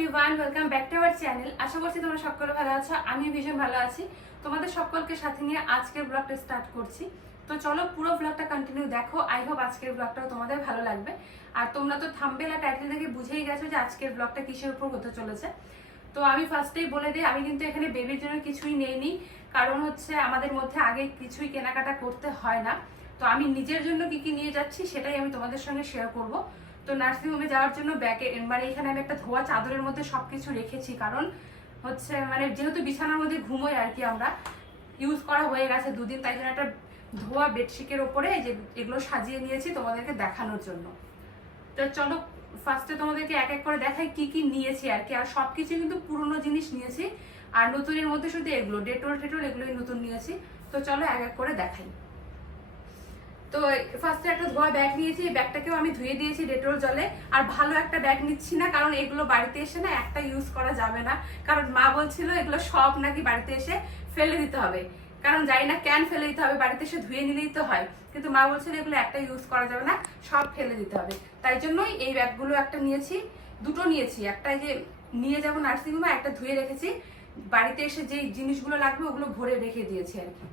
Everyone welcome back to our channel আশা করছি তোমরা সকলে ভালো আছো আমি ভীষণ ভালো আছি। তোমাদের সকলকে সাথে নিয়ে আজকের ব্লগটা স্টার্ট করছি। তো চলো পুরো ব্লগটা কন্টিনিউ দেখো আই হোপ আজকের ব্লগটাও তোমাদের ভালো লাগবে। আর তোমরা তো থাম্বেল আর টাইটেল দেখে বুঝেই গেছো যে আজকের ব্লগটা কিসের উপর হতে চলেছে। তো আমি ফার্স্টেই বলে দিই, আমি কিন্তু এখানে বেবির জন্য কিছুই নেইনি। কারণ হচ্ছে আমাদের মধ্যে আগে কিছুই কেনাকাটা করতে হয় না। তো আমি নিজের জন্য কি কি নিয়ে যাচ্ছি সেটাই আমি তোমাদের সঙ্গে শেয়ার করব। তো নার্সিংহোমে যাওয়ার জন্য ব্যাগে মানে এখানে আমি একটা ধোয়া চাদরের মধ্যে সবকিছু রেখেছি। কারণ হচ্ছে মানে যেহেতু বিছানার মধ্যে ঘুমোই আর কি আমরা ইউজ করা হয়ে গেছে দুদিন, তাই জন্য একটা ধোয়া বেডশিটের ওপরে যে এগুলো সাজিয়ে নিয়েছি তোমাদেরকে দেখানোর জন্য। তো চলো ফার্স্টে তোমাদেরকে এক এক করে দেখাই কি কি নিয়েছি আর কি। আর সবকিছু কিন্তু পুরনো জিনিস নিয়েছি, আর নতুনের মধ্যে শুধু এগুলো ডেটল টেটল এগুলোই নতুন নিয়েছি। তো চলো এক এক করে দেখাই। তো ফার্স্টে একটা ধোয়া ব্যাগ নিয়েছি, এই ব্যাগটাকেও আমি ধুয়ে দিয়েছি ডেটল জলে। আর ভালো একটা ব্যাগ নিচ্ছি না, কারণ এগুলো বাড়িতে এসে না একটা ইউজ করা যাবে না। কারণ মা বলছিল এগুলো সব নাকি বাড়িতে এসে ফেলে দিতে হবে। কারণ জানি না ক্যান ফেলে দিতে হবে, বাড়িতে এসে ধুয়ে নিলেই তো হয়। কিন্তু মা বলছিল এগুলো একটা ইউজ করা যাবে না, সব ফেলে দিতে হবে। তাই জন্যই এই ব্যাগগুলো একটা নিয়েছি, দুটো নিয়েছি। একটা যে নিয়ে যাব নার্সিংহোমে, একটা ধুয়ে রেখেছি। বাড়িতে এসে যে জিনিসগুলো লাগবে ওগুলো ভরে রেখে দিয়েছি আর কি।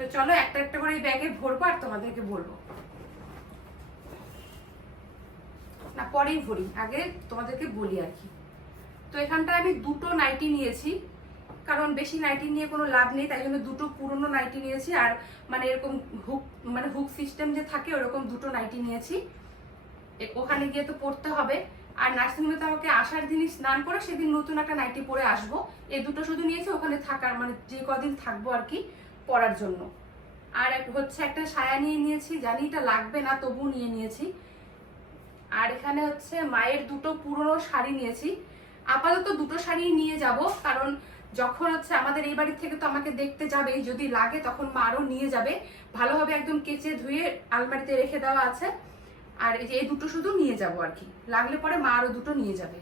তো চলো একটা একটা করে এই ব্যাগে ভরবো আর তোমাদেরকে বলব। না, পরেই ভরি, আগে তোমাদেরকে বলি আর কি। তো এখানটায় আমি দুটো নাইটি নিয়েছি, কারণ বেশি নাইটি নিয়ে কোনো লাভ নেই, তাই জন্য দুটো পুরনো নাইটি নিয়েছি আর মানে এরকম হুক মানে হুক সিস্টেম যে থাকে, ওরকম দুটো নাইটি নিয়েছি। ওখানে গিয়ে তো পড়তে হবে। আর নার্সিংহোমে তো আমাকে আসার দিনই স্নান করে সেদিন নতুন একটা নাইটি পরে আসব। এই দুটো শুধু নিয়েছি, ওখানে থাকার মানে যে কদিন থাকব আর কি। পড়ার জন্য। আর হচ্ছে একটা সায়া নিয়ে নিয়েছি, জানি এটা লাগবে না তবু নিয়ে নিয়েছি। আর এখানে হচ্ছে মায়ের দুটো পুরনো শাড়ি নিয়েছি। আপাতত দুটো শাড়ি নিয়ে যাব, কারণ যখন হচ্ছে আমাদের এই বাড়ি থেকে তো আমাকে দেখতে যাবে, যদি লাগে তখন মা আরও নিয়ে যাবে। ভালোভাবে একদম কেচে ধুয়ে আলমারিতে রেখে দেওয়া আছে। আর এই দুটো শুধু নিয়ে যাব আর কি। লাগলে পরে মা আরও দুটো নিয়ে যাবে।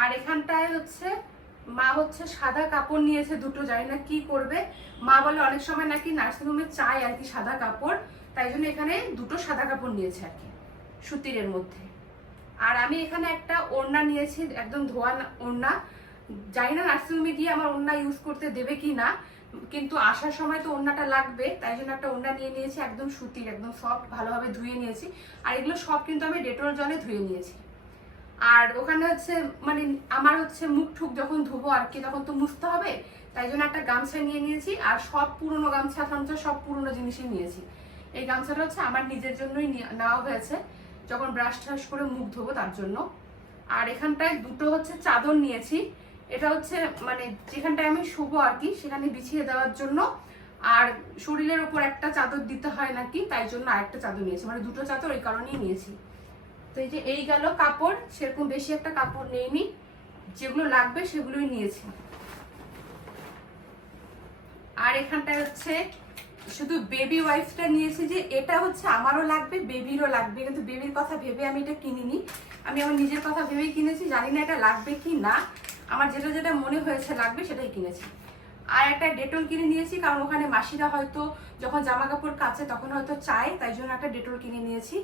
আর এখানটায় হচ্ছে মা হচ্ছে সাদা কাপড় নিয়েছে দুটো, জানি না কি করবে। মা বলে অনেক সময় নাকি নার্সিংহোমে চাই আর কি সাদা কাপড়, তাই জন্য এখানে দুটো সাদা কাপড় নিয়েছে আর কি, সুতিরের মধ্যে। আর আমি এখানে একটা ওড়না নিয়েছি, একদম ধোয়া ওড়না। জানি না নার্সিংহোমে গিয়ে আমার ওড়না ইউজ করতে দেবে কি না, কিন্তু আসার সময় তো ওড়নাটা লাগবে, তাই জন্য একটা ওড়না নিয়ে নিয়েছি, একদম সুতির, একদম সফট ভালোভাবে ধুয়ে নিয়েছি। আর এগুলো সব কিন্তু আমি ডেটল জলে ধুয়ে নিয়েছি। আর ওখানে হচ্ছে মানে আমার হচ্ছে মুখ ঠুক যখন ধুবো আর কি, তখন তো মুছতে হবে, তাই জন্য একটা গামছা নিয়ে নিয়েছি, আর সব পুরনো গামছা ফামছা সব পুরনো জিনিসই নিয়েছি। এই গামছাটা হচ্ছে আমার নিজের জন্যই নিয়ে- নেওয়া হয়েছে, যখন ব্রাশ ট্রাশ করে মুখ ধোবো তার জন্য। আর এখানটায় দুটো হচ্ছে চাদর নিয়েছি, এটা হচ্ছে মানে যেখানটায় আমি শুবো আর কি, সেখানে বিছিয়ে দেওয়ার জন্য। আর শরীরের ওপর একটা চাদর দিতে হয় নাকি, তাই জন্য আরেকটা চাদর নিয়েছি মানে দুটো চাদর ওই কারণেই নিয়েছি। তো এই যে এই গেল কাপড়, সেরকম বেশি একটা কাপড় নেইনি। যেগুলো লাগবে সেগুলোই নিয়েছি। আর এখানটায় হচ্ছে শুধু বেবি ওয়াইফটা নিয়েছি যে এটা হচ্ছে আমারও লাগবে বেবিরও লাগবে। কিন্তু বেবির কথা ভেবে আমি এটা কিনিনি। আমি আমার নিজের কথা ভেবেই কিনেছি, জানি না এটা লাগবে কি না। আমার যেটা যেটা মনে হয়েছে লাগবে সেটাই কিনেছি। আর একটা ডেটল কিনে নিয়েছি, কারণ ওখানে মাসিরা হয়তো যখন জামা কাপড় কাচে তখন হয়তো চায়, তাই জন্য একটা ডেটল কিনে নিয়েছি।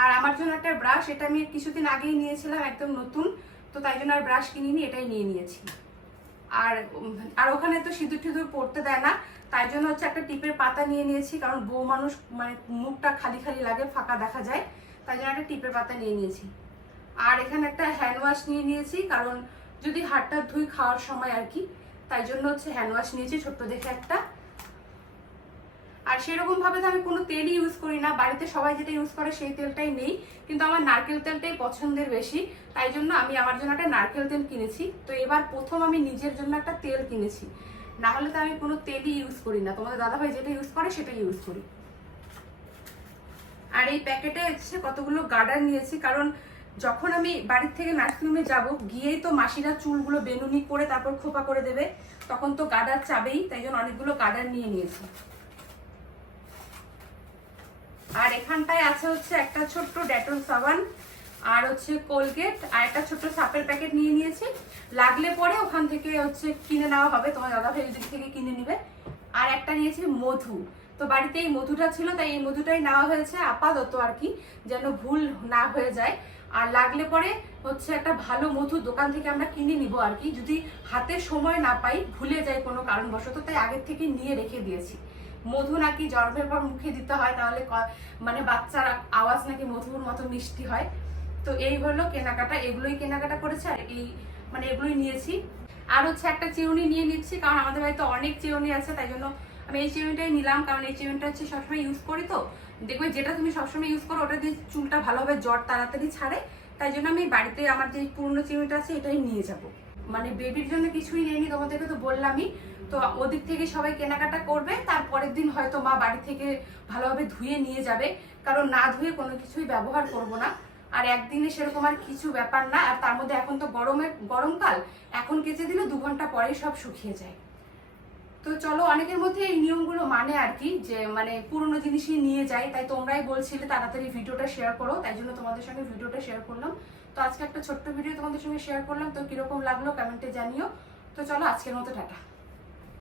আর আমার জন্য একটা ব্রাশ এটা আমি কিছুদিন আগেই নিয়েছিলাম একদম নতুন, তো তাই জন্য আর ব্রাশ কিনিনি, এটাই নিয়ে নিয়েছি। আর আর ওখানে তো সিঁদুর টিঁদুর পড়তে দেয় না, তাই জন্য হচ্ছে একটা টিপের পাতা নিয়ে নিয়েছি, কারণ বউ মানুষ মানে মুখটা খালি খালি লাগে, ফাঁকা দেখা যায়, তাই জন্য একটা টিপের পাতা নিয়ে নিয়েছি। আর এখানে একটা হ্যান্ড ওয়াশ নিয়ে নিয়েছি, কারণ যদি হাতটা ধুই খাওয়ার সময় আর কি, তাই জন্য হচ্ছে হ্যান্ড ওয়াশ নিয়েছি, ছোট্ট দেখে একটা। আর সেরকম ভাবে তো আমি কোনো তেলই ইউজ করি না। বাড়িতে সবাই যেটা ইউজ করে সেই তেলটাই নেই। কিন্তু আমার নারকেল তেলটাই পছন্দের বেশি। তাই জন্য আমি আমার জন্য একটা নারকেল তেল কিনেছি। তো এবার প্রথম আমি নিজের জন্য একটা তেল কিনেছি। না হলে তো আমি কোনো তেলই ইউজ করি না। তোমাদের দাদাভাই যেটা ইউজ করে সেটাই ইউজ করি। আর এই প্যাকেটে হচ্ছে কতগুলো গার্ডার নিয়েছি। কারণ যখন আমি বাড়ির থেকে নার্সিংহোমে যাব, গিয়েই তো মাসিরা চুলগুলো বেনুনি করে তারপর খোপা করে দেবে। তখন তো গার্ডার চাবেই। তাই জন্য অনেকগুলো গার্ডার নিয়ে নিয়েছি। আর এখানটায় আছে হচ্ছে একটা ছোট্ট ডেটল সাবান, আর হচ্ছে কোলগেট, আর একটা ছোট্ট সাপের প্যাকেট নিয়ে নিয়েছি। লাগলে পরে ওখান থেকে হচ্ছে কিনে নেওয়া হবে, তোমার দাদা ভাই দিক থেকে কিনে নিবে। আর একটা নিয়েছি মধু। তো বাড়িতে এই মধুটা ছিল, তাই এই মধুটাই নেওয়া হয়েছে আপাতত আর কি, যেন ভুল না হয়ে যায়। আর লাগলে পরে হচ্ছে একটা ভালো মধুর দোকান থেকে আমরা কিনে নিব আর কি, যদি হাতে সময় না পাই, ভুলে যাই কোনো কারণবশত, তাই আগের থেকে নিয়ে রেখে দিয়েছি। মধু নাকি জন্মের পর মুখে দিতে হয় তাহলে মানে বাচ্চার আওয়াজ নাকি মধুর মতো মিষ্টি হয়। তো এই হলো কেনাকাটা, এগুলোই কেনাকাটা করেছে আর এই মানে এগুলোই নিয়েছি। আর হচ্ছে একটা চিরুনি নিয়ে নিচ্ছি, কারণ আমাদের বাড়িতে অনেক চিরুনি আছে, তাই জন্য আমি এই চিরুনিটাই নিলাম, কারণ এই চিরুনিটা হচ্ছে সবসময় ইউজ করি তো। দেখবে যেটা তুমি সবসময় ইউজ করো, ওটা দিয়ে চুলটা ভালোভাবে জট তাড়াতাড়ি ছাড়ে। তাই জন্য আমি বাড়িতে আমার যে পুরনো চিরুনিটা আছে, এটাই নিয়ে যাব। মানে বেবির জন্য কিছুই নেইনি তোমাদেরকে তো বললামই। তো ওদিক থেকে সবাই কেনাকাটা করবে, তারপরের দিন হয়তো মা বাড়ি থেকে ভালোভাবে ধুয়ে নিয়ে যাবে। কারণ না ধুয়ে কোনো কিছুই ব্যবহার করব না। আর একদিনে সেরকম আর কিছু ব্যাপার না। আর তার মধ্যে এখন তো গরমের গরমকাল। এখন কেচে দিলে দু ঘণ্টা পরেই সব শুকিয়ে যায়। তো চলো, অনেকের মধ্যে এই নিয়মগুলো মানে আর কি, যে মানে পুরনো জিনিসই নিয়ে যাই। তাই তোমরাই বলছিলে তাড়াতাড়ি ভিডিওটা শেয়ার করো, তাই জন্য তোমাদের সঙ্গে ভিডিওটা শেয়ার করলাম। তো আজকে একটা ছোট্ট ভিডিও তোমাদের সঙ্গে শেয়ার করলাম, তো কীরকম লাগল কমেন্টে জানিও। তো চলো, আজকের মতো টাটা।